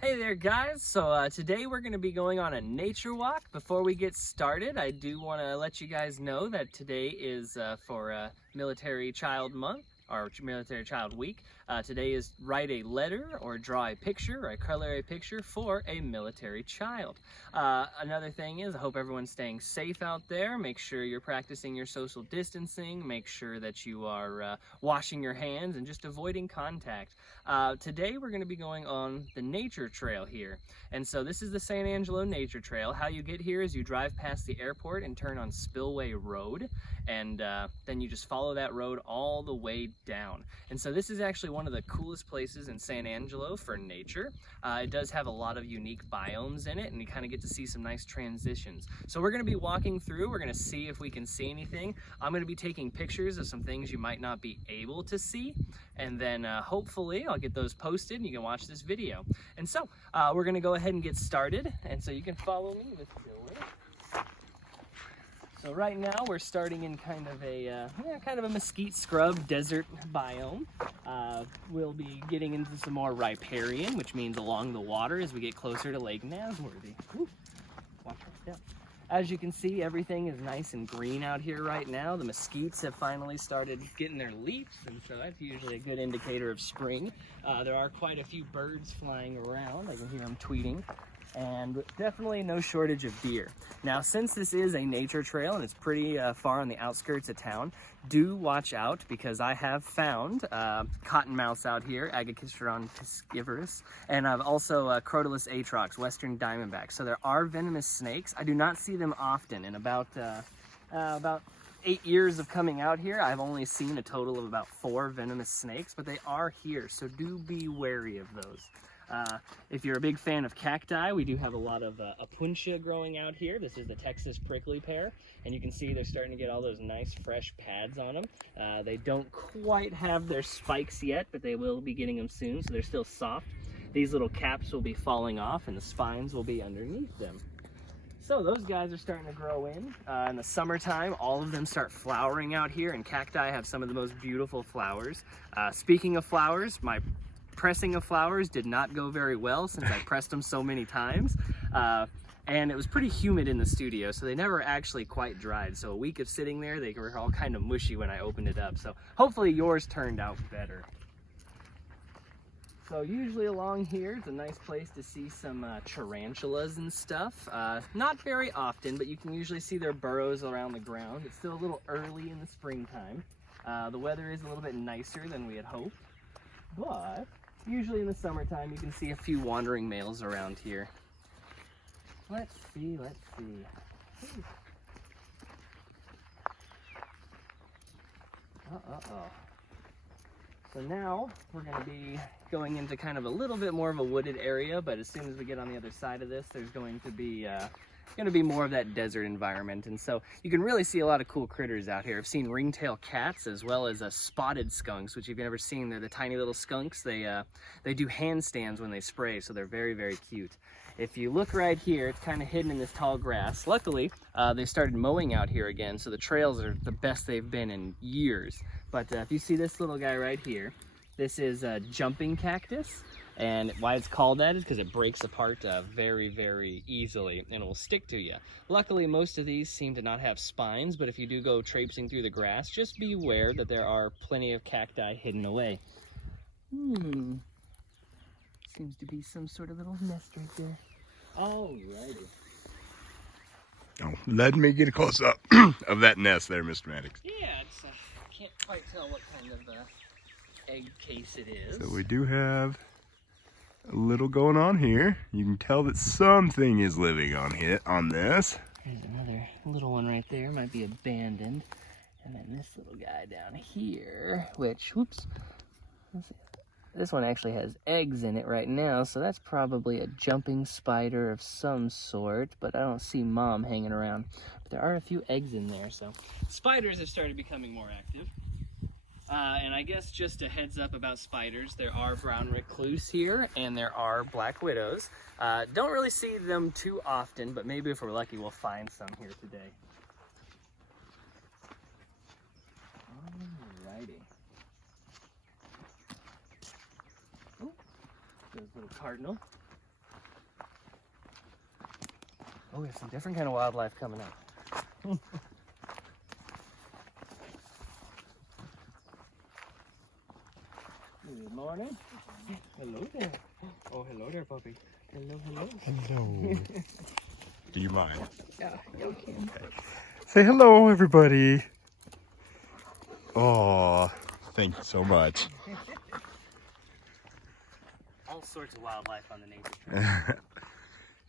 Hey there guys, so today we're going to be going on a nature walk. Before we get started, I do want to let you guys know that today is for Military Child Month, or Military Child Week. Today is write a letter or draw a picture or color a picture for a military child. Another thing is I hope everyone's staying safe out there. Make sure you're practicing your social distancing. Make sure that you are washing your hands and just avoiding contact. Today we're going to be going on the nature trail here. And so this is the San Angelo Nature Trail. How you get here is you drive past the airport and turn on Spillway Road, and then you just follow that road all the way down. And so this is actually one of the coolest places in San Angelo for nature. It does have a lot of unique biomes in it, and you kind of get to see some nice transitions. So we're going to be walking through. We're going to see if we can see anything. I'm going to be taking pictures of some things you might not be able to see, and then hopefully I'll get those posted and you can watch this video. And so we're going to go ahead and get started, and so you can follow me with Dilworth. So right now we're starting in kind of a mesquite scrub desert biome. We'll be getting into some more riparian, which means along the water as we get closer to Lake Nasworthy. Whew. Watch your step. As you can see, everything is nice and green out here right now. The mesquites have finally started getting their leaves, and so that's usually a good indicator of spring. There are quite a few birds flying around. I can hear them tweeting. And definitely no shortage of deer. Now, since this is a nature trail and it's pretty far on the outskirts of town, do watch out because I have found cottonmouths out here, Agakistrodon piscivorus, and I've also Crotalus atrox, western diamondback. So there are venomous snakes. I do not see them often. In about 8 years of coming out here, I've only seen a total of about 4 venomous snakes, but they are here, so do be wary of those. If you're a big fan of cacti, we do have a lot of opuntia growing out here. This is the Texas prickly pear, and you can see they're starting to get all those nice fresh pads on them. They don't quite have their spikes yet, but they will be getting them soon, so they're still soft. These little caps will be falling off and the spines will be underneath them. So those guys are starting to grow in the summertime. All of them start flowering out here, and cacti have some of the most beautiful flowers. Speaking of flowers, my pressing of flowers did not go very well since I pressed them so many times. And it was pretty humid in the studio, so they never actually quite dried. So a week of sitting there, they were all kind of mushy when I opened it up. So hopefully yours turned out better. So usually along here, it's a nice place to see some tarantulas and stuff. Not very often, but you can usually see their burrows around the ground. It's still a little early in the springtime. The weather is a little bit nicer than we had hoped, but usually in the summertime, you can see a few wandering males around here. Let's see. So now we're going to be going into kind of a little bit more of a wooded area, but as soon as we get on the other side of this, there's going to be more of that desert environment, and so you can really see a lot of cool critters out here. I've seen ringtail cats as well as spotted skunks, which you've never seen. They're the tiny little skunks. They do handstands when they spray, so they're very, very cute. If you look right here, it's kind of hidden in this tall grass. Luckily, they started mowing out here again, so the trails are the best they've been in years. But if you see this little guy right here, this is a jumping cactus. And why it's called that is because it breaks apart very, very easily and it will stick to you. Luckily, most of these seem to not have spines, but if you do go traipsing through the grass, just be aware that there are plenty of cacti hidden away. Seems to be some sort of little nest right there. Alrighty. Oh, let me get a close-up of that nest there, Mr. Maddox. Yeah, I can't quite tell what kind of egg case it is. So we do have a little going on here. You can tell that something is living on this. There's another little one right there, might be abandoned. And then this little guy down here, which, whoops, this one actually has eggs in it right now, so that's probably a jumping spider of some sort, but I don't see mom hanging around. But there are a few eggs in there, so spiders have started becoming more active. And I guess just a heads up about spiders, there are brown recluse here and there are black widows. Don't really see them too often, but maybe if we're lucky we'll find some here today. Alrighty. Oh, there's a little cardinal. Oh, we have some different kind of wildlife coming up. Good morning. Hello there. Oh, hello there, puppy. Hello, hello. Hello. Do you mind? Yeah, you can. Okay. Say hello, everybody. Oh, thank you so much. All sorts of wildlife on the nature trail.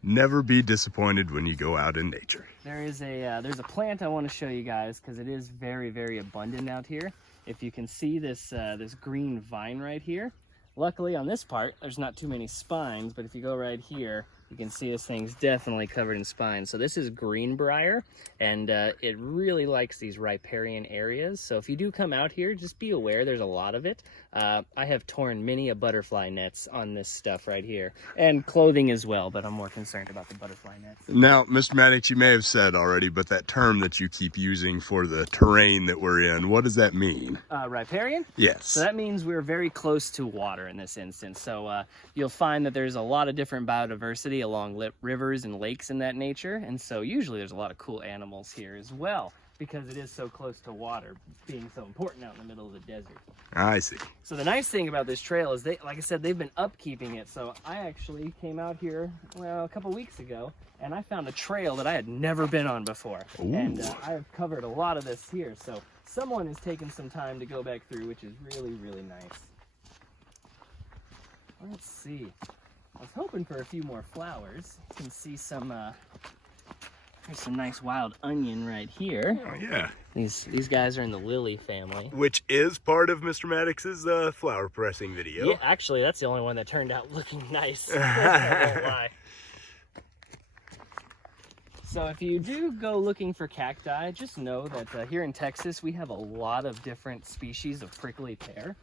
Never be disappointed when you go out in nature. There's a plant I want to show you guys because it is very, very abundant out here. If you can see this this green vine right here, luckily on this part there's not too many spines, but if you go right here, you can see this thing's definitely covered in spines. So this is green briar, and it really likes these riparian areas. So if you do come out here, just be aware there's a lot of it. I have torn many a butterfly nets on this stuff right here, and clothing as well, but I'm more concerned about the butterfly nets. Now, Mr. Maddox, you may have said already, but that term that you keep using for the terrain that we're in, what does that mean? Riparian? Yes. So that means we're very close to water in this instance. So you'll find that there's a lot of different biodiversity along rivers and lakes in that nature, and so usually there's a lot of cool animals here as well because it is so close to water, being so important out in the middle of the desert. I see. So the nice thing about this trail is like I said, they've been upkeeping it. So I actually came out here, well, a couple weeks ago, and I found a trail that I had never been on before. Ooh. And I have covered a lot of this here. So someone has taken some time to go back through, which is really, really nice. Let's see. I was hoping for a few more flowers. You can see some, there's some nice wild onion right here. Oh, yeah. These guys are in the lily family. Which is part of Mr. Maddox's flower pressing video. Yeah, actually, that's the only one that turned out looking nice. I won't lie. So if you do go looking for cacti, just know that here in Texas, we have a lot of different species of prickly pear.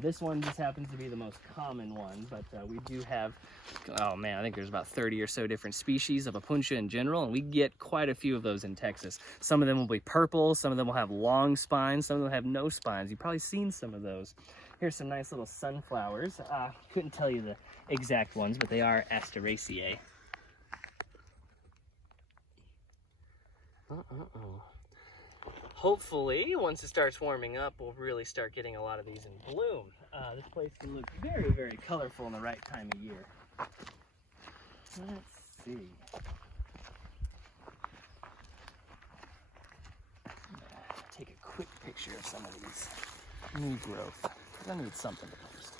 This one just happens to be the most common one, but we do have, oh man, I think there's about 30 or so different species of Opuntia in general, and we get quite a few of those in Texas. Some of them will be purple, some of them will have long spines, some of them have no spines. You've probably seen some of those. Here's some nice little sunflowers. Couldn't tell you the exact ones, but they are Asteraceae. Hopefully, once it starts warming up, we'll really start getting a lot of these in bloom. This place can look very, very colorful in the right time of year. Let's see. Take a quick picture of some of these new growth. I need something to post.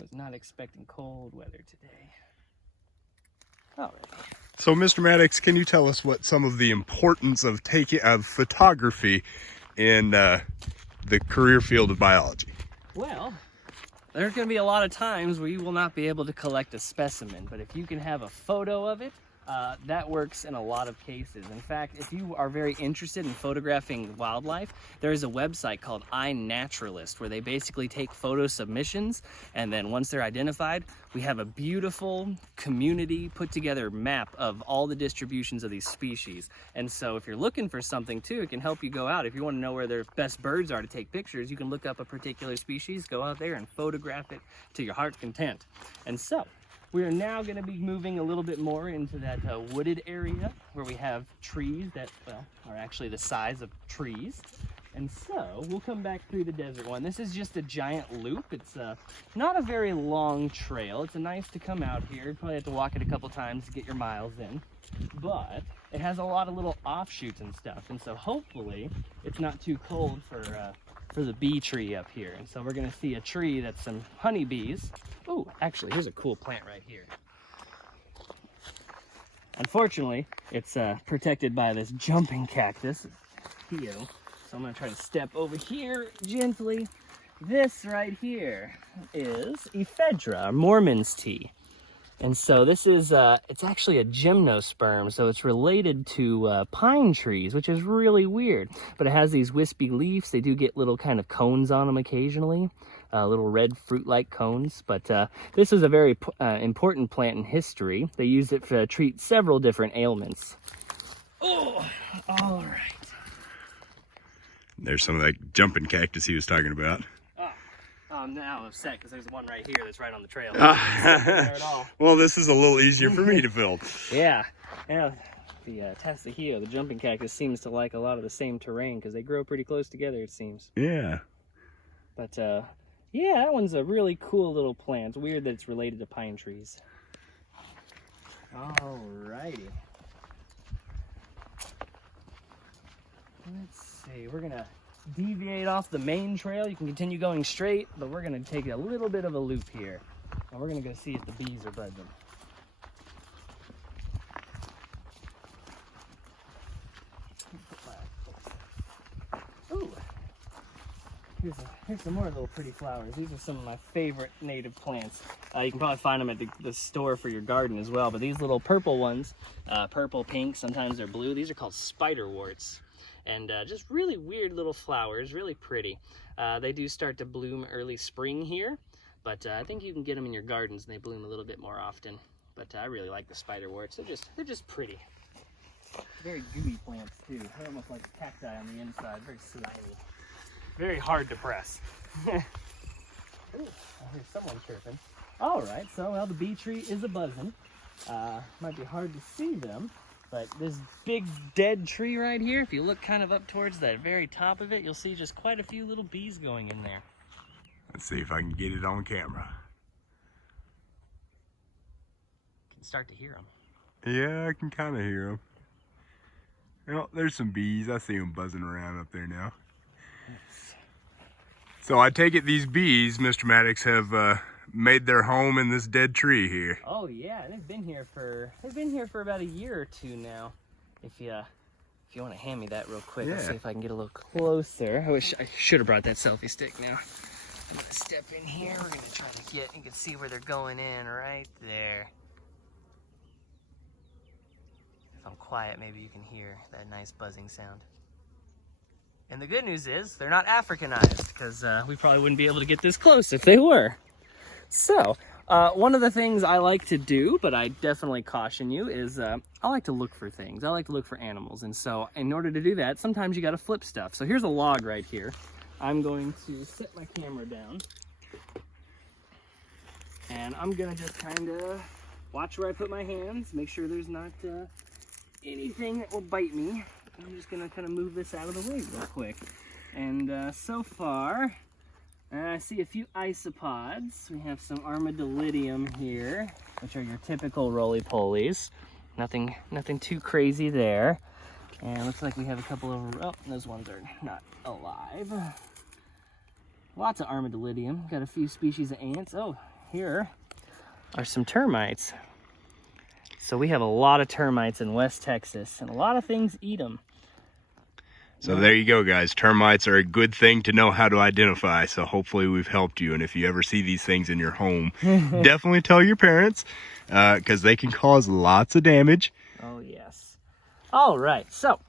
Was not expecting cold weather today. All right. So, Mr. Maddox, can you tell us what some of the importance of photography in the career field of biology? Well, there's going to be a lot of times where you will not be able to collect a specimen, but if you can have a photo of it, that works in a lot of cases. In fact, if you are very interested in photographing wildlife, there is a website called Naturalist where they basically take photo submissions, and then once they're identified, we have a beautiful community put together map of all the distributions of these species. And so if you're looking for something too, it can help you go out. If you want to know where the best birds are to take pictures, you can look up a particular species, go out there and photograph it to your heart's content. And so we are now going to be moving a little bit more into that wooded area where we have trees that, well, are actually the size of trees. And so we'll come back through the desert one. This is just a giant loop. It's not a very long trail. It's nice to come out here. You probably have to walk it a couple times to get your miles in. But it has a lot of little offshoots and stuff. And so hopefully it's not too cold for the bee tree up here. And so we're going to see a tree that's some honeybees. Oh, actually, here's a cool plant right here. Unfortunately, it's protected by this jumping cactus, Theo. So I'm going to try to step over here gently. This right here is ephedra, or Mormon's tea. And so this is, it's actually a gymnosperm, so it's related to pine trees, which is really weird. But it has these wispy leaves. They do get little kind of cones on them occasionally, little red fruit-like cones. But this is a very important plant in history. They use it to treat several different ailments. Oh, all right. There's some of that jumping cactus he was talking about. Oh I'm now upset because there's one right here that's right on the trail. There at all. Well, this is a little easier for me to film. Yeah. The Tastahio, the jumping cactus, seems to like a lot of the same terrain because they grow pretty close together, it seems. Yeah. But yeah, that one's a really cool little plant. It's weird that it's related to pine trees. Alrighty. Let's see, we're gonna deviate off the main trail. You can continue going straight, but we're gonna take a little bit of a loop here. And we're gonna go see if the bees are buzzing. Ooh, here's some more little pretty flowers. These are some of my favorite native plants. You can probably find them at the store for your garden as well, but these little purple ones, purple, pink, sometimes they're blue, these are called spiderworts. And just really weird little flowers, really pretty. They do start to bloom early spring here, but I think you can get them in your gardens and they bloom a little bit more often. But I really like the spiderworts. They're just pretty. Very gooey plants too. They're almost like a cacti on the inside, very slimy. Very hard to press. Ooh, I hear someone chirping. All right, so well, the bee tree is a buzzing. Might be hard to see them, but this big dead tree right here, if you look kind of up towards the very top of it, you'll see just quite a few little bees going in there. Let's see if I can get it on camera. You can start to hear them. Yeah, I can kind of hear them. Well, there's some bees. I see them buzzing around up there now. So I take it these bees, Mr. Maddox, have made their home in this dead tree here. Oh yeah, they've been here for about a year or two now. If you want to hand me that real quick, I'll see if I can get a little closer. I wish I should have brought that selfie stick now. I'm gonna step in here. We're gonna try to get. You can see where they're going in right there. If I'm quiet, maybe you can hear that nice buzzing sound. And the good news is they're not Africanized, because we probably wouldn't be able to get this close if they were. So, one of the things I like to do, but I definitely caution you, is I like to look for things. I like to look for animals. And so in order to do that, sometimes you got to flip stuff. So here's a log right here. I'm going to set my camera down. And I'm going to just kind of watch where I put my hands, make sure there's not anything that will bite me. I'm just gonna kind of move this out of the way real quick. And so far, I see a few isopods. We have some armadillidium here, which are your typical roly-polies. Nothing too crazy there. And looks like we have a couple of, oh, those ones are not alive. Lots of armadillidium. Got a few species of ants. Oh, here are some termites. So we have a lot of termites in West Texas, and a lot of things eat them. So there you go, guys. Termites are a good thing to know how to identify, so hopefully we've helped you. And if you ever see these things in your home, definitely tell your parents, because they can cause lots of damage. Oh, yes. All right, so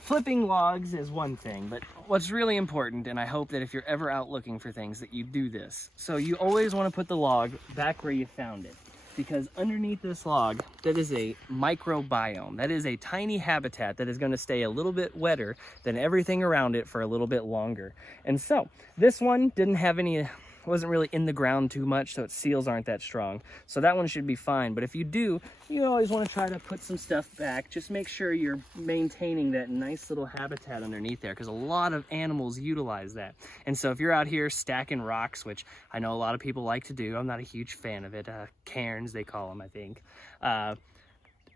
flipping logs is one thing, but what's really important, and I hope that if you're ever out looking for things, that you do this. So you always want to put the log back where you found it. Because underneath this log, that is a microbiome. That is a tiny habitat that is going to stay a little bit wetter than everything around it for a little bit longer. And so this one didn't have any, wasn't really in the ground too much, so its seals aren't that strong. So that one should be fine. But if you do, you always want to try to put some stuff back. Just make sure you're maintaining that nice little habitat underneath there, because a lot of animals utilize that. And so if you're out here stacking rocks, which I know a lot of people like to do, I'm not a huge fan of it, cairns they call them, I think.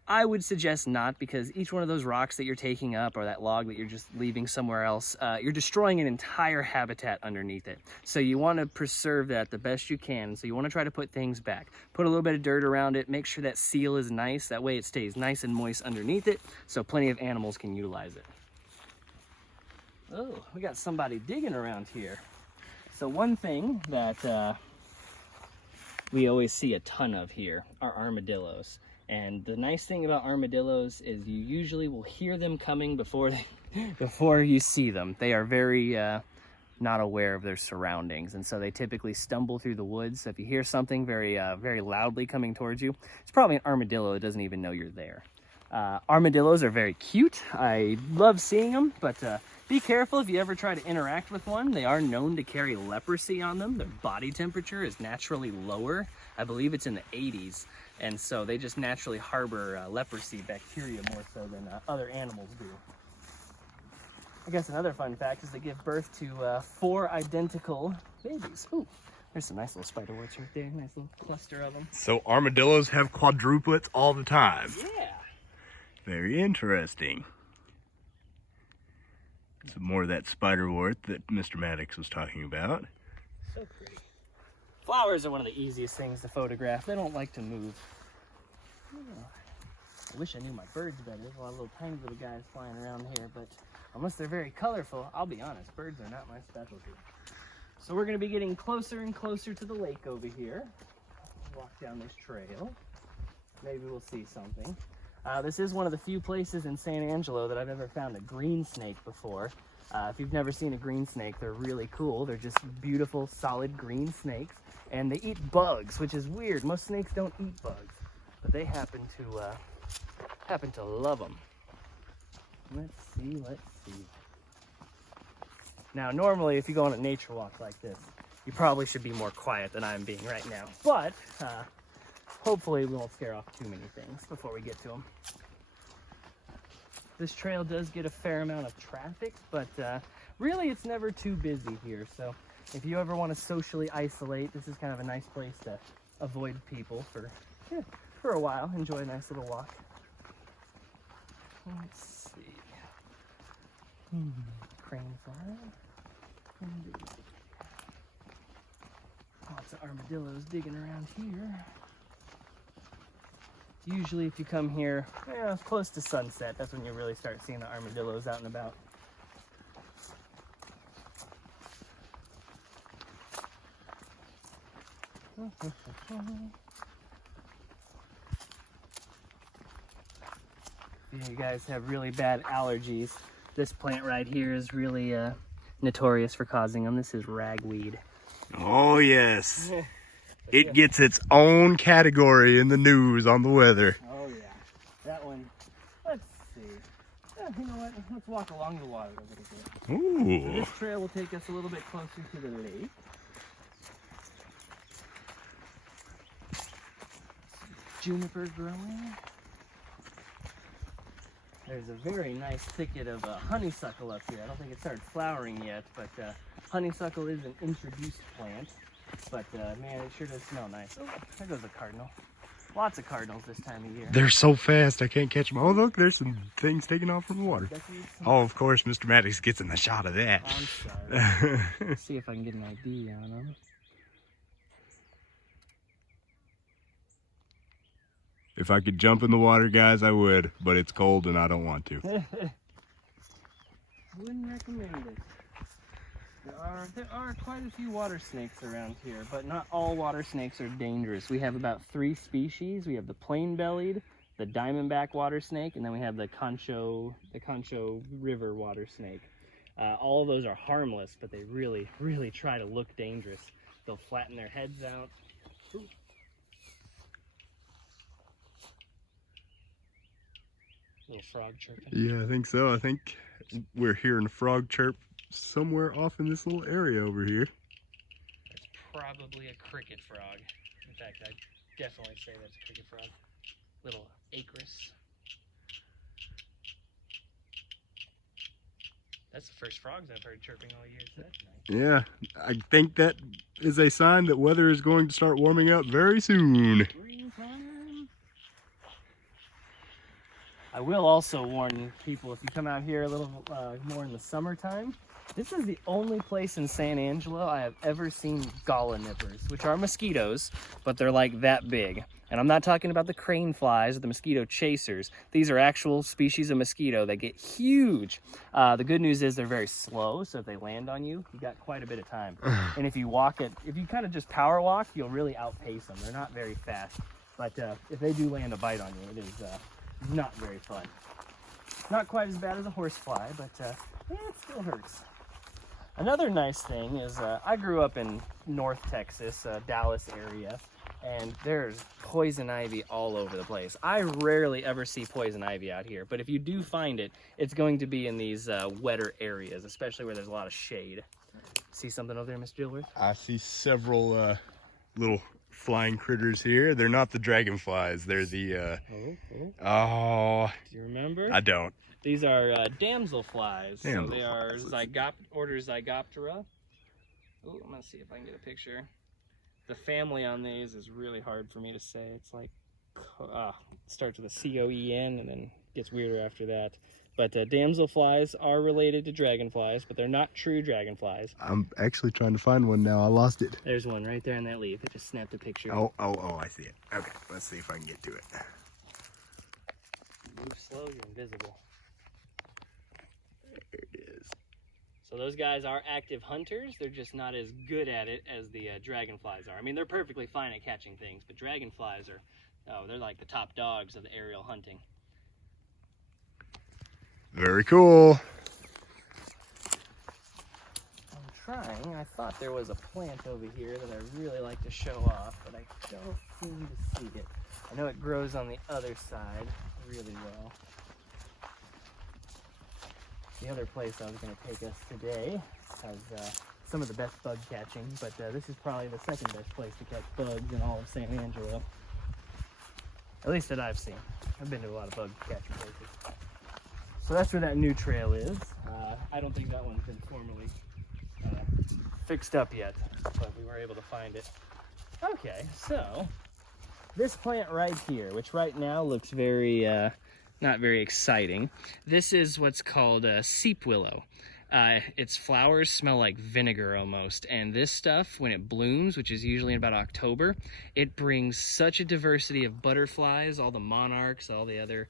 I would suggest not, because each one of those rocks that you're taking up, or that log that you're just leaving somewhere else, you're destroying an entire habitat underneath it. So you want to preserve that the best you can. So you want to try to put things back. Put a little bit of dirt around it. Make sure that seal is nice. That way it stays nice and moist underneath it, so plenty of animals can utilize it. Oh, we got somebody digging around here. So one thing that we always see a ton of here are armadillos. And the nice thing about armadillos is you usually will hear them coming before you see them. They are very not aware of their surroundings, and so they typically stumble through the woods. So if you hear something very loudly coming towards you, it's probably an armadillo that doesn't even know you're there. Armadillos are very cute. I love seeing them, but Be careful if you ever try to interact with one. They are known to carry leprosy on them. Their body temperature is naturally lower. I believe it's in the 80s. And so they just naturally harbor leprosy bacteria more so than other animals do. I guess another fun fact is they give birth to 4 identical babies. Ooh, there's some nice little spider warts right there. Nice little cluster of them. So armadillos have quadruplets all the time. Yeah. Very interesting. Some more of that spiderwort that Mr. Maddox was talking about. So pretty. Flowers are one of the easiest things to photograph. They don't like to move. Oh, I wish I knew my birds better. There's a lot of little tiny little guys flying around here, but unless they're very colorful, I'll be honest, birds are not my specialty. So we're going to be getting closer and closer to the lake over here. Walk down this trail. Maybe we'll see something. This is one of the few places in San Angelo that I've ever found a green snake before. If you've never seen a green snake, they're really cool. They're just beautiful, solid green snakes. And they eat bugs, which is weird. Most snakes don't eat bugs, but they happen to love them. Let's see. Now, normally, if you go on a nature walk like this, you probably should be more quiet than I'm being right now. But hopefully we won't scare off too many things before we get to them. This trail does get a fair amount of traffic, but really it's never too busy here. So if you ever want to socially isolate, this is kind of a nice place to avoid people for a while. Enjoy a nice little walk. Let's see. Crane fly. Lots of armadillos digging around here. Usually if you come here, close to sunset, that's when you really start seeing the armadillos out and about. If you guys have really bad allergies, this plant right here is really notorious for causing them. This is ragweed. Oh yes. It gets its own category in the news on the weather. Oh yeah. That one, let's see. You know what? Let's walk along the water a little bit. Ooh. So this trail will take us a little bit closer to the lake. Juniper growing. There's a very nice thicket of honeysuckle up here. I don't think it started flowering yet, but honeysuckle is an introduced plant. But man, it sure does smell nice. Oh, there goes a cardinal. Lots of cardinals this time of year. They're so fast, I can't catch them. Oh, look, there's some things taking off from the water. Oh, of course, Mr. Maddox gets in the shot of that. I'm sorry. Let's see if I can get an ID on them. If I could jump in the water, guys, I would, but it's cold and I don't want to. Wouldn't recommend it. There are quite a few water snakes around here, but not all water snakes are dangerous. We have about 3 species. We have the plain-bellied, the diamondback water snake, and then we have the Concho river water snake. All of those are harmless, but they really, really try to look dangerous. They'll flatten their heads out. Ooh. Little frog chirping. Yeah, I think so. I think we're hearing a frog chirp somewhere off in this little area over here. It's probably a cricket frog. In fact, I'd definitely say that's a cricket frog. Little acris. That's the first frogs I've heard chirping all year, so that's nice. Yeah, I think that is a sign that weather is going to start warming up very soon. Springtime. I will also warn people, if you come out here a little more in the summertime, this is the only place in San Angelo I have ever seen gala nippers, which are mosquitoes, but they're like that big. And I'm not talking about the crane flies or the mosquito chasers. These are actual species of mosquito that get huge. The good news is they're very slow, so if they land on you, you got quite a bit of time. And if you kind of just power walk, you'll really outpace them. They're not very fast, but if they do land a bite on you, it is not very fun. Not quite as bad as a horsefly, but yeah, it still hurts. Another nice thing is I grew up in North Texas, Dallas area, And there's poison ivy all over the place. I rarely ever see poison ivy out here, but if you do find it, it's going to be in these wetter areas, especially where there's a lot of shade. See something over there, Mr. Dilworth? I see several little flying critters here. They're not the dragonflies. They're the oh. Do you remember? I don't. These are damselflies. So they are Damselflies. order Zygoptera. Oh, I'm gonna see if I can get a picture. The family on these is really hard for me to say. It's like starts with a C-O-E-N and then gets weirder after that. But damselflies are related to dragonflies, but they're not true dragonflies. I'm actually trying to find one now. I lost it. There's one right there in that leaf. I just snapped a picture. Oh, I see it. Okay, let's see if I can get to it. Move slow, you're invisible. There it is. So those guys are active hunters. They're just not as good at it as the dragonflies are. I mean, they're perfectly fine at catching things, but dragonflies are, they're like the top dogs of the aerial hunting. Very cool. I'm trying. I thought there was a plant over here that I really like to show off, but I don't seem to see it. I know it grows on the other side really well. The other place I was going to take us today has some of the best bug catching, but this is probably the second best place to catch bugs in all of San Angelo. At least that I've seen. I've been to a lot of bug catching places. So that's where that new trail is. I don't think that one's been formally fixed up yet, but we were able to find it. Okay, so this plant right here, which right now looks very not very exciting. This is what's called a seep willow. Its flowers smell like vinegar almost, and this stuff, when it blooms, which is usually in about October, it brings such a diversity of butterflies, all the monarchs, all the other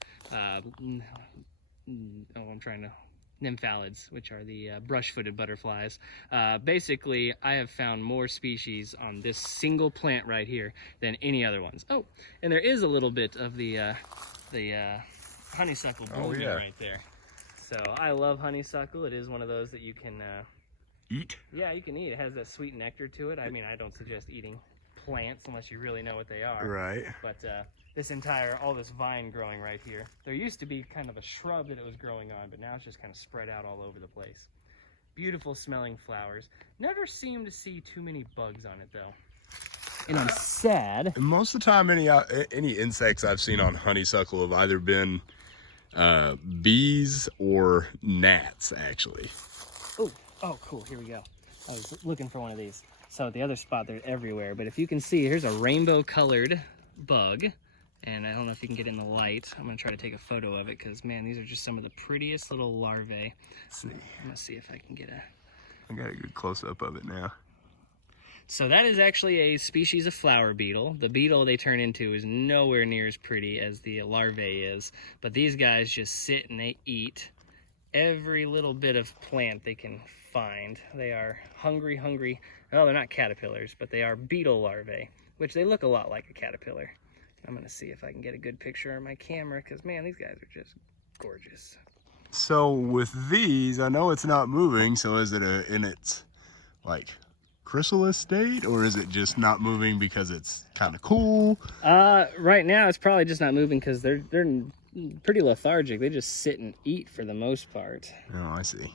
nymphalids, which are the brush-footed butterflies. Basically, I have found more species on this single plant right here than any other ones. Oh, and there is a little bit of the honeysuckle blooming right there. So I love honeysuckle. It is one of those that you can eat. Yeah, you can eat. It has that sweet nectar to it. I mean, I don't suggest eating plants unless you really know what they are. Right. But all this vine growing right here. There used to be kind of a shrub that it was growing on, but now it's just kind of spread out all over the place. Beautiful smelling flowers. Never seem to see too many bugs on it though. And I'm sad. Most of the time, any insects I've seen on honeysuckle have either been bees or gnats, actually. Oh, cool. Here we go. I was looking for one of these. So the other spot, they're everywhere. But if you can see, here's a rainbow-colored bug. And I don't know if you can get in the light. I'm going to try to take a photo of it because, man, these are just some of the prettiest little larvae. Let's see. I'm going to see if I can get I got a good close-up of it now. So that is actually a species of flower beetle. The beetle they turn into is nowhere near as pretty as the larvae is. But these guys just sit and they eat every little bit of plant they can find. They are hungry. Oh, they're not caterpillars, but they are beetle larvae, which they look a lot like a caterpillar. I'm going to see if I can get a good picture on my camera because, man, these guys are just gorgeous. So with these, I know it's not moving, so is it in its, like, chrysalis state, or is it just not moving because it's kind of cool? Right now, it's probably just not moving because they're pretty lethargic. They just sit and eat for the most part. Oh, I see.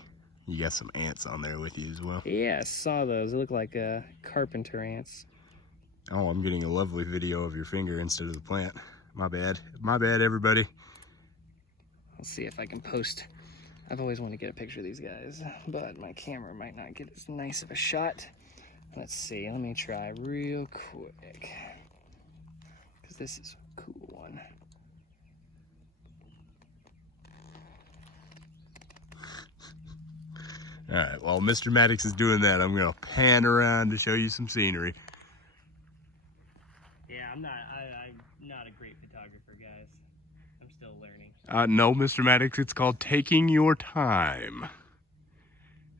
You got some ants on there with you as well. Yeah, I saw those. They look like carpenter ants. Oh, I'm getting a lovely video of your finger instead of the plant. My bad. My bad, everybody. Let's see if I can post. I've always wanted to get a picture of these guys, but my camera might not get as nice of a shot. Let's see. Let me try real quick. Because this is a cool one. All right, while Mr. Maddox is doing that, I'm going to pan around to show you some scenery. Yeah, I'm not a great photographer, guys. I'm still learning. No, Mr. Maddox, it's called taking your time.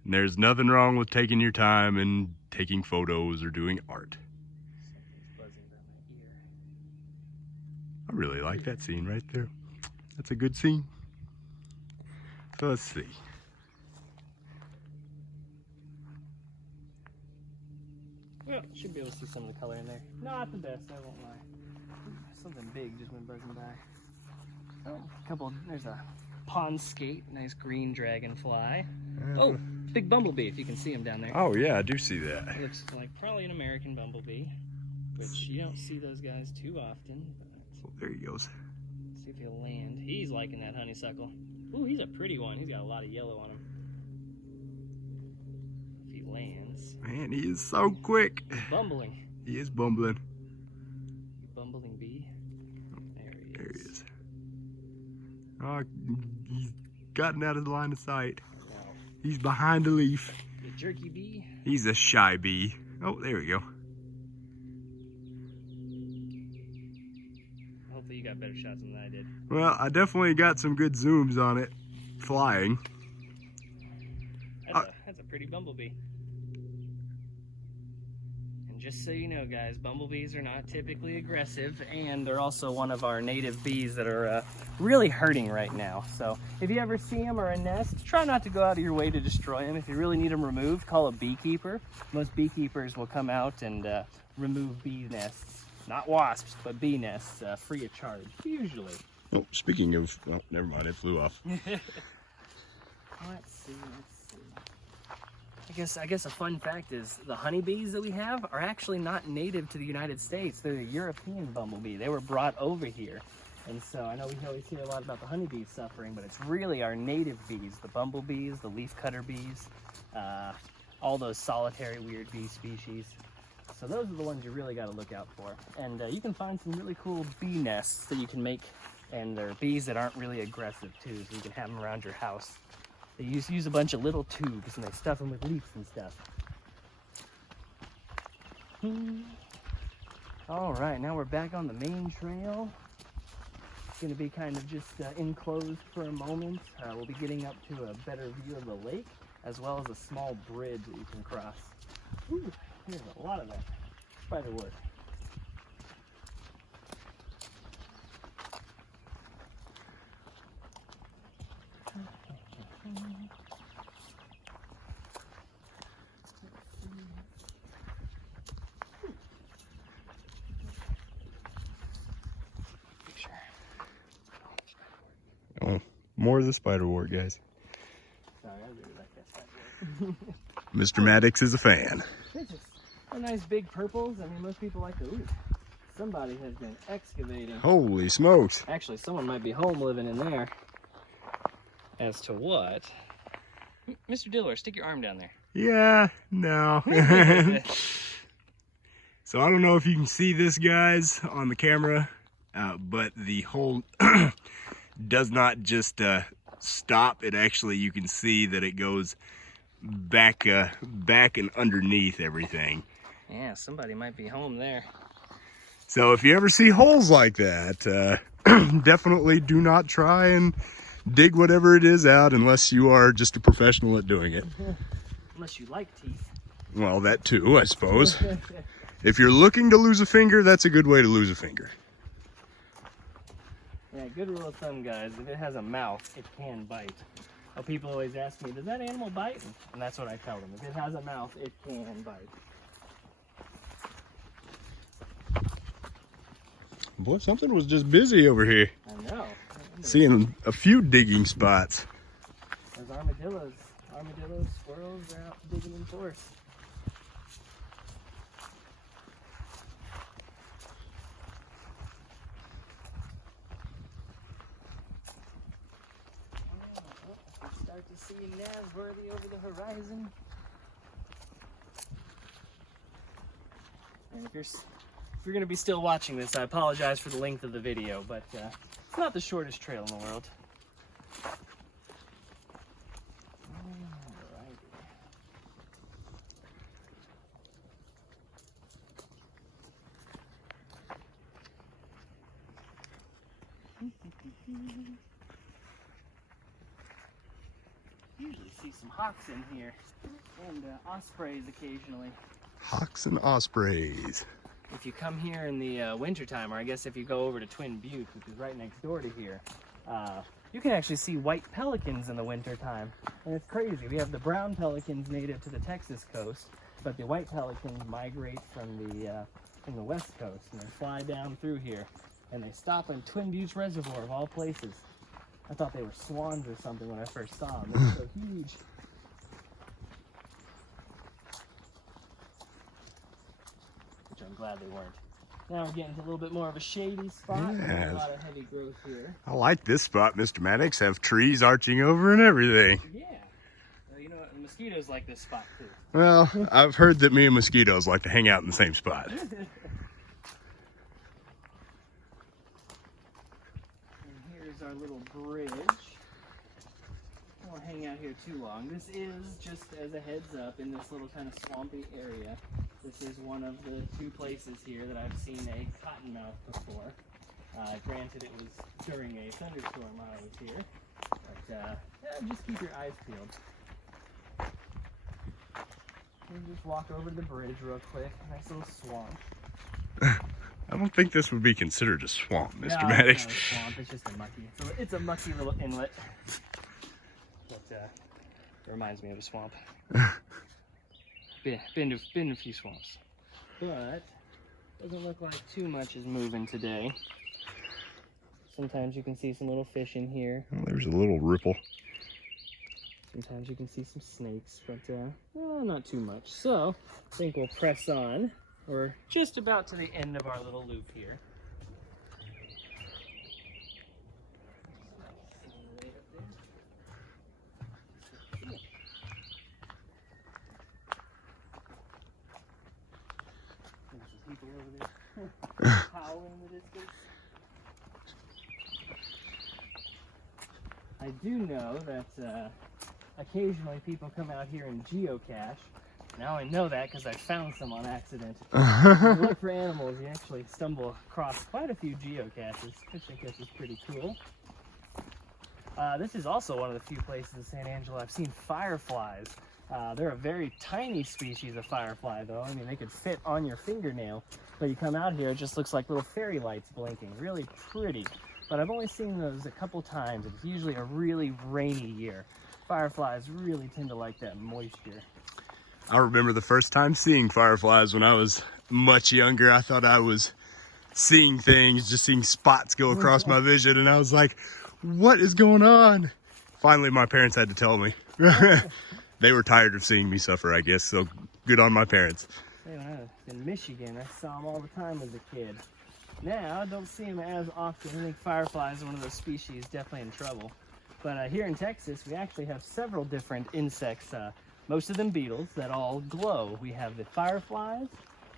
And there's nothing wrong with taking your time and taking photos or doing art. Something's buzzing by my ear. I really like that scene right there. That's a good scene. So let's see. Well, Should be able to see some of the color in there. Not the best, I won't lie. Something big just went buzzing by. Oh, there's a pond skate, nice green dragonfly. Oh, big bumblebee, if you can see him down there. Oh yeah, I do see that. It looks like probably an American bumblebee, which you don't see those guys too often. Oh, there he goes. See if he'll land. He's liking that honeysuckle. Ooh, he's a pretty one. He's got a lot of yellow on him. If he lands. Man, he is so quick. He's bumbling. He is bumbling. Bumbling bee. There he is. There he is. Oh, he's gotten out of the line of sight. No. He's behind a leaf. The jerky bee. He's a shy bee. Oh, there we go. Hopefully you got better shots than I did. Well, I definitely got some good zooms on it flying. That's a pretty bumblebee. And just so you know, guys, bumblebees are not typically aggressive, and they're also one of our native bees that are really hurting right now. So if you ever see them or a nest, try not to go out of your way to destroy them. If you really need them removed, call a beekeeper. Most beekeepers will come out and remove bee nests. Not wasps, but bee nests, free of charge, usually. Oh, speaking of, oh, never mind, it flew off. Let's see. I guess a fun fact is the honeybees that we have are actually not native to the United States. They're a European bumblebee. They were brought over here. And so I know we always hear a lot about the honeybees suffering, but it's really our native bees, the bumblebees, the leafcutter bees, all those solitary weird bee species. So those are the ones you really got to look out for. And you can find some really cool bee nests that you can make, and they're bees that aren't really aggressive too, so you can have them around your house. They use a bunch of little tubes and they stuff them with leaves and stuff. All right, now we're back on the main trail. It's going to be kind of just enclosed for a moment. We'll be getting up to a better view of the lake, as well as a small bridge that you can cross. Ooh, there's a lot of that spiderwort. Oh, more of the spiderwort, guys. Sorry, I really like that spiderwort. Mr. Maddox is a fan. They're just nice big purples. I mean, most people like to, ooh, somebody has been excavating. Holy smokes. Actually, someone might be home living in there. As to what? Mr. Dilworth, stick your arm down there. Yeah, no. So I don't know if you can see this, guys, on the camera, but the hole does not just stop. It actually, you can see that it goes back and underneath everything. Yeah, somebody might be home there. So if you ever see holes like that, definitely do not try and dig whatever it is out unless you are just a professional at doing it. Unless you like teeth. Well, that too, I suppose. If you're looking to lose a finger, that's a good way to lose a finger. Yeah, good rule of thumb, guys. If it has a mouth, it can bite. Oh, people always ask me, does that animal bite? And that's what I tell them. If it has a mouth, it can bite. Boy, something was just busy over here. I know. Seeing a few digging spots. Those armadillos, squirrels, they're out digging in force. Start to see Nasworthy over the horizon. And if you're going to be still watching this, I apologize for the length of the video, but it's not the shortest trail in the world. Usually see some hawks in here, and ospreys occasionally. Hawks and ospreys. If you come here in the wintertime, or I guess if you go over to Twin Butte, which is right next door to here, you can actually see white pelicans in the wintertime. And it's crazy. We have the brown pelicans native to the Texas coast, but the white pelicans migrate from the west coast, and they fly down through here, and they stop in Twin Buttes Reservoir of all places. I thought they were swans or something when I first saw them. They're so huge. Which I'm glad they weren't. Now we're getting to a little bit more of a shady spot. Yes. There's a lot of heavy growth here. I like this spot, Mr. Maddox. Have trees arching over and everything. Yeah. Well, you know what? The mosquitoes like this spot too. Well, I've heard that me and mosquitoes like to hang out in the same spot. And here's our little bridge. I won't hang out here too long. This is, just as a heads up, in this little kind of swampy area. This is one of the two places here that I've seen a cottonmouth before. Granted, it was during a thunderstorm while I was here, but yeah, just keep your eyes peeled. And just walk over to the bridge real quick. Nice little swamp. I don't think this would be considered a swamp, Mr. No, Maddox. it's not a swamp. It's just a mucky. It's a mucky little inlet. But it reminds me of a swamp. Been to a few swamps, but doesn't look like too much is moving today. Sometimes you can see some little fish in here. Well, there's a little ripple. Sometimes you can see some snakes, but not too much. So I think we'll press on. We're just about to the end of our little loop here. People over there howling in the distance. I do know that occasionally people come out here and geocache. Now I know that because I found some on accident. If you look for animals, you actually stumble across quite a few geocaches, which I guess is pretty cool. This is also one of the few places in San Angelo I've seen fireflies. They're a very tiny species of firefly, though. I mean, they could fit on your fingernail. But you come out here, it just looks like little fairy lights blinking. Really pretty. But I've only seen those a couple times. It's usually a really rainy year. Fireflies really tend to like that moisture. I remember the first time seeing fireflies when I was much younger. I thought I was seeing things, just seeing spots go across my vision. And I was like, what is going on? Finally, my parents had to tell me. They were tired of seeing me suffer, I guess, so good on my parents. When I was in Michigan, I saw them all the time as a kid. Now, I don't see them as often. I think fireflies are one of those species definitely in trouble. But here in Texas, we actually have several different insects, most of them beetles, that all glow. We have the fireflies,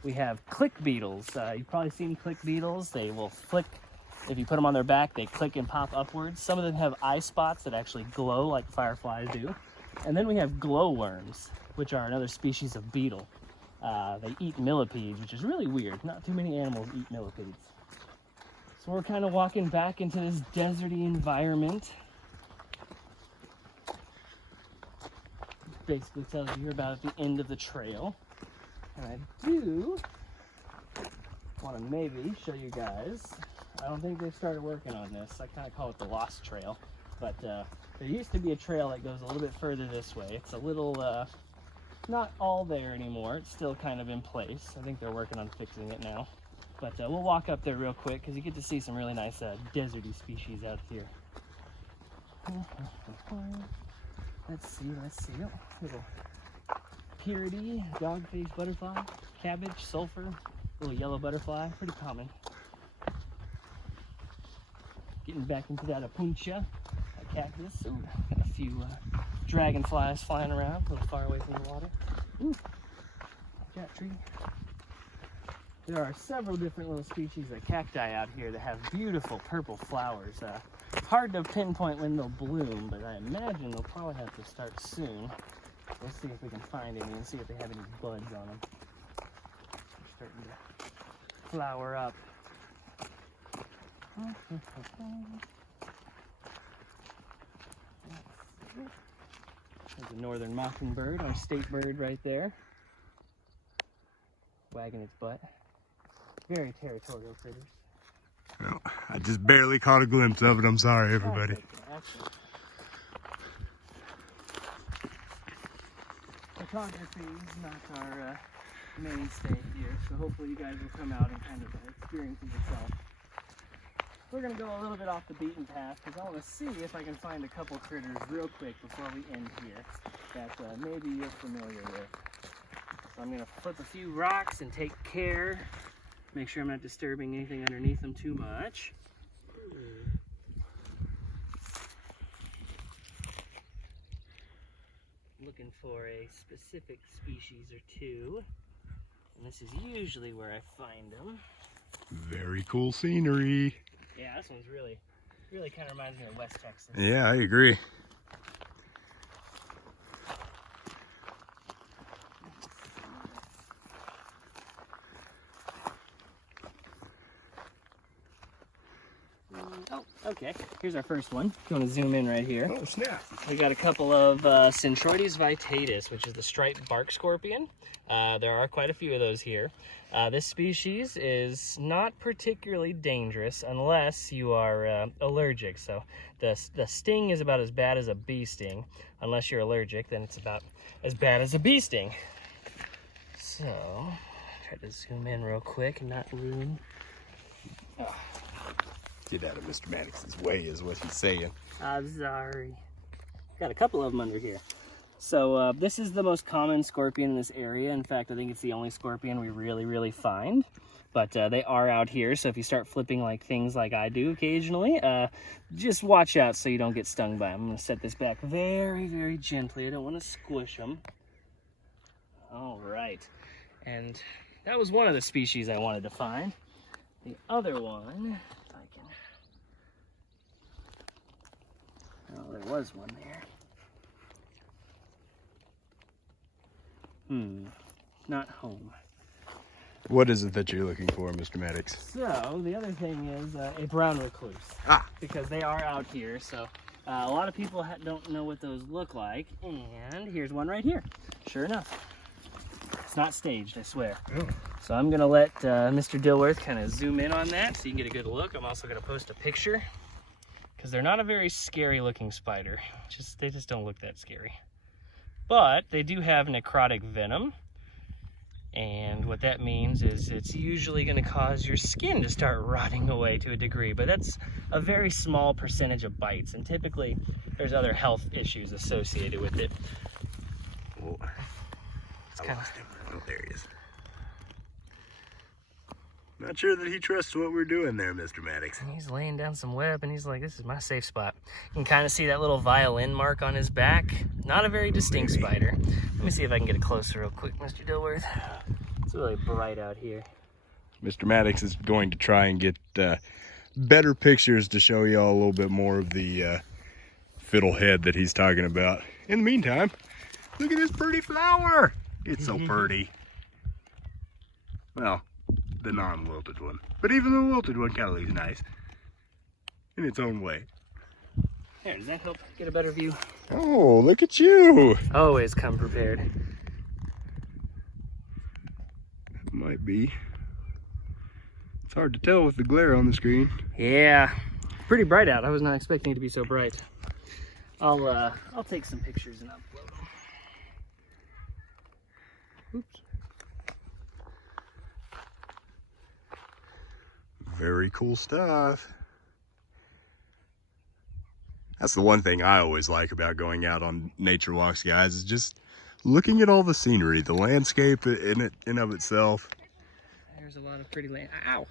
we have click beetles. You've probably seen click beetles. They will flick. If you put them on their back, they click and pop upwards. Some of them have eye spots that actually glow like fireflies do. And then we have glowworms, which are another species of beetle. They eat millipedes, which is really weird. Not too many animals eat millipedes. So we're kind of walking back into this deserty environment. Basically tells you you're about at the end of the trail. And I do want to maybe show you guys. I don't think they've started working on this. I kind of call it the Lost Trail. But there used to be a trail that goes a little bit further this way. It's a little, not all there anymore. It's still kind of in place. I think they're working on fixing it now. But we'll walk up there real quick because you get to see some really nice deserty species out here. Let's see. Oh, little purity, dog-faced butterfly, cabbage, sulfur, little yellow butterfly, pretty common. Getting back into that apuncha. Cactus. Ooh, got a few dragonflies flying around, a little far away from the water. Ooh, cat tree. There are several different little species of cacti out here that have beautiful purple flowers. Hard to pinpoint when they'll bloom, but I imagine they'll probably have to start soon. We'll see if we can find any and see if they have any buds on them. They're starting to flower up. There's a northern mockingbird, our state bird right there. Wagging its butt. Very territorial critters. Well, I just barely caught a glimpse of it. I'm sorry, everybody. Okay. photography is not our mainstay here, so hopefully you guys will come out and kind of experience it yourself. We're going to go a little bit off the beaten path because I want to see if I can find a couple critters real quick before we end here that maybe you're familiar with. So I'm going to flip a few rocks and take care. Make sure I'm not disturbing anything underneath them too much. Looking for a specific species or two. And this is usually where I find them. Very cool scenery. Yeah, this one's really kind of reminds me of West Texas. Yeah, I agree. Oh, okay. Here's our first one. If you want to zoom in right here. Oh, snap. We got a couple of Centroides vitatus, which is the striped bark scorpion. There are quite a few of those here. This species is not particularly dangerous unless you are allergic. So the sting is about as bad as a bee sting. Unless you're allergic, then it's about as bad as a bee sting. So, try to zoom in real quick and not ruin. Oh. Get out of Mr. Maddox's way is what he's saying. I'm sorry. Got a couple of them under here. So this is the most common scorpion in this area. In fact, I think it's the only scorpion we really find. But they are out here, so if you start flipping like things like I do occasionally, just watch out so you don't get stung by them. I'm going to set this back very gently. I don't want to squish them. All right. And that was one of the species I wanted to find. The other one, if I can... Oh, there was one there. Not home. What is it that you're looking for, Mr. Maddox? So, the other thing is a brown recluse. Because they are out here, so a lot of people don't know what those look like. And here's one right here. Sure enough. It's not staged, I swear. Oh. So I'm going to let Mr. Dilworth kind of zoom in on that so you can get a good look. I'm also going to post a picture because they're not a very scary looking spider. They just don't look that scary. But they do have necrotic venom. And what that means is it's usually going to cause your skin to start rotting away to a degree. But that's a very small percentage of bites. And typically there's other health issues associated with it. Oh, it's kind of... Oh, there he is. Not sure that he trusts what we're doing there, Mr. Maddox. He's laying down some web and he's like, this is my safe spot. You can kind of see that little violin mark on his back. Not a very distinct spider. Let me see if I can get it closer real quick, Mr. Dilworth. It's really bright out here. Mr. Maddox is going to try and get better pictures to show y'all a little bit more of the fiddlehead that he's talking about. In the meantime, look at this pretty flower. It's so pretty. Well, the non-wilted one. But even the wilted one kind of looks nice. In its own way. There, does that help get a better view? Oh, look at you. Always come prepared. Might be. It's hard to tell with the glare on the screen. Yeah, pretty bright out. I was not expecting it to be so bright. I'll take some pictures and upload them. Oops. Very cool stuff. That's the one thing I always like about going out on nature walks, guys, is just looking at all the scenery, the landscape in and of itself. There's a lot of pretty land. Ow!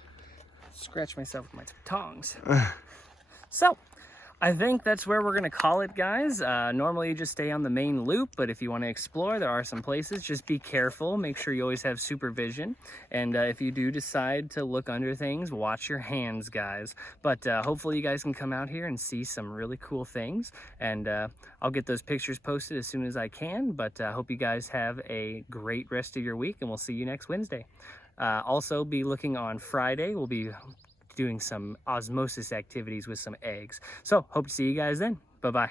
Scratch myself with my tongs. So, I think that's where we're gonna call it, guys. Normally you just stay on the main loop, but if you want to explore, there are some places. Just be careful. Make sure you always have supervision. And if you do decide to look under things, watch your hands, guys. But hopefully you guys can come out here and see some really cool things. And I'll get those pictures posted as soon as I can. But I hope you guys have a great rest of your week, and we'll see you next Wednesday. Also, be looking on Friday. We'll be doing some osmosis activities with some eggs. So, hope to see you guys then. Bye-bye.